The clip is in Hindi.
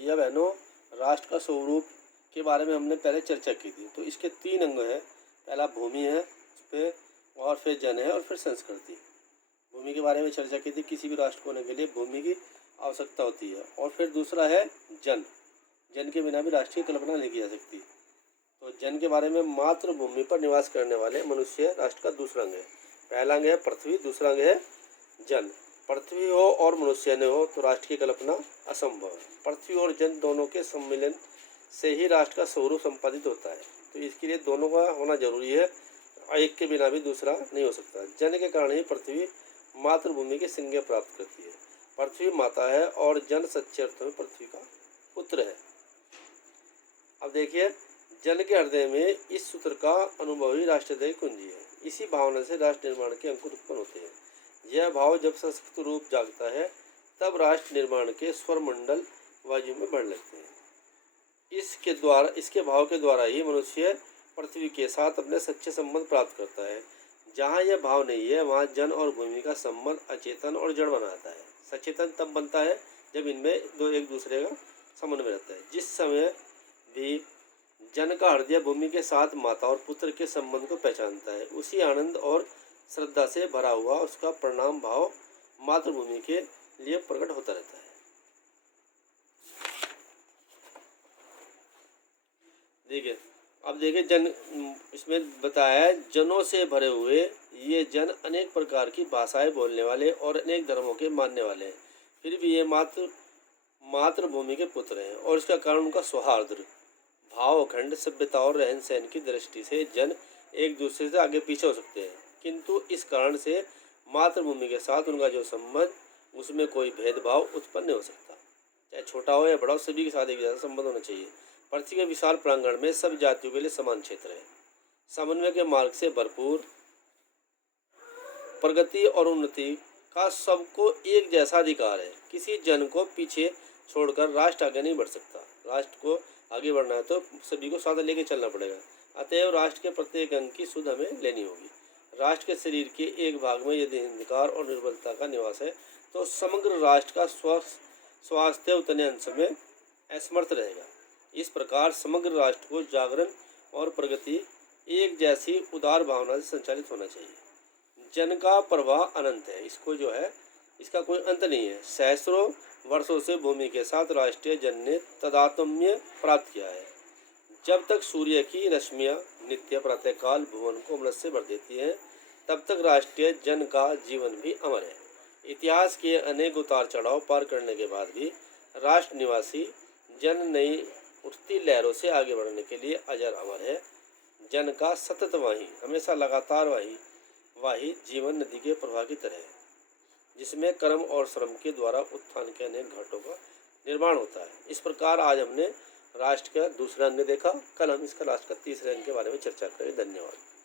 भैया बहनों, राष्ट्र का स्वरूप के बारे में हमने पहले चर्चा की थी। तो इसके 3 अंग हैं। पहला भूमि है, उस पे और फिर जन है और फिर संस्कृति। भूमि के बारे में चर्चा की थी, किसी भी राष्ट्र को होने के लिए भूमि की आवश्यकता होती है। और फिर दूसरा है जन। जन के बिना भी राष्ट्र की कल्पना नहीं की जा सकती। तो जन के बारे में मातृभूमि पर निवास करने वाले मनुष्य राष्ट्र का दूसरा अंग है। पहला अंग है पृथ्वी, दूसरा अंग है जन। पृथ्वी हो और मनुष्य न हो तो राष्ट्र की कल्पना असंभव है। पृथ्वी और जन दोनों के सम्मिलन से ही राष्ट्र का स्वरूप संपादित होता है। तो इसके लिए दोनों का होना जरूरी है, एक के बिना भी दूसरा नहीं हो सकता। जन के कारण ही पृथ्वी मातृभूमि की संज्ञा प्राप्त करती है। पृथ्वी माता है और जन सच्चे अर्थों में पृथ्वी का पुत्र है। अब देखिए, जन के हृदय में इस सूत्र का अनुभव ही राष्ट्रहृदय कुंजी है। इसी भावना से राष्ट्र निर्माण के अंकुर उत्पन्न होते हैं। यह भाव जब सशक्त रूप जागता है तब राष्ट्र निर्माण के स्वर मंडल वायु में बढ़ लगते हैं। इसके भाव के द्वारा ही मनुष्य पृथ्वी के साथ अपने सच्चे संबंध प्राप्त करता है। जहाँ यह भाव नहीं है वहाँ जन और भूमि का संबंध अचेतन और जड़ बनाता है। सचेतन तब बनता है जब इनमें एक दूसरे का समन्वय रहता है। जिस समय भी जन का हृदय भूमि के साथ माता और पुत्र के संबंध को पहचानता है, उसी आनंद और श्रद्धा से भरा हुआ उसका परिणाम भाव मातृभूमि के लिए प्रकट होता रहता है। देखिए, अब देखिए जन, इसमें बताया है जनों से भरे हुए ये जन अनेक प्रकार की भाषाएं बोलने वाले और अनेक धर्मों के मानने वाले हैं। फिर भी ये मातृभूमि के पुत्र हैं और इसका कारण उनका सौहार्द, भाव, अखंड सभ्यता और रहन सहन की दृष्टि से जन एक दूसरे से आगे पीछे हो सकते हैं, किंतु इस कारण से मातृभूमि के साथ उनका जो संबंध, उसमें कोई भेदभाव उत्पन्न नहीं हो सकता। चाहे छोटा हो या बड़ा हो, सभी के साथ एक जैसा संबंध होना चाहिए। पृथ्वी के विशाल प्रांगण में सब जातियों के लिए समान क्षेत्र है। समन्वय के मार्ग से भरपूर प्रगति और उन्नति का सबको एक जैसा अधिकार है। किसी जन को पीछे छोड़कर राष्ट्र आगे नहीं बढ़ सकता। राष्ट्र को आगे बढ़ना है तो सभी को साथ लेके चलना पड़ेगा। अतएव राष्ट्र के प्रत्येक अंग की सुध हमें लेनी होगी। राष्ट्र के शरीर के एक भाग में यदि अंधकार और निर्बलता का निवास है तो समग्र राष्ट्र का स्वास्थ्य उतने अंश में असमर्थ रहेगा। इस प्रकार समग्र राष्ट्र को जागरण और प्रगति एक जैसी उदार भावना से संचालित होना चाहिए। जन का प्रवाह अनंत है, इसको जो है इसका कोई अंत नहीं है। सहस्रों वर्षों से भूमि के साथ राष्ट्रीय जन ने तादात्म्य प्राप्त किया है। जब तक सूर्य की रश्मियाँ नित्य प्रातःकाल भुवन को अमृत से भर देती हैं, तब तक राष्ट्रीय जन का जीवन भी अमर है। इतिहास के अनेक उतार चढ़ाव पार करने के बाद भी राष्ट्र निवासी जन नई उठती लहरों से आगे बढ़ने के लिए अजर अमर है। जन का सतत वाही, हमेशा लगातार वाही जीवन नदी के प्रवाह की तरह है, जिसमें कर्म और श्रम के द्वारा उत्थान के अनेक घाटों का निर्माण होता है। इस प्रकार आज हमने राष्ट्र का दूसरा अंग देखा। कल हम इसका राष्ट्र का तीसरे अंग के बारे में चर्चा करेंगे। धन्यवाद।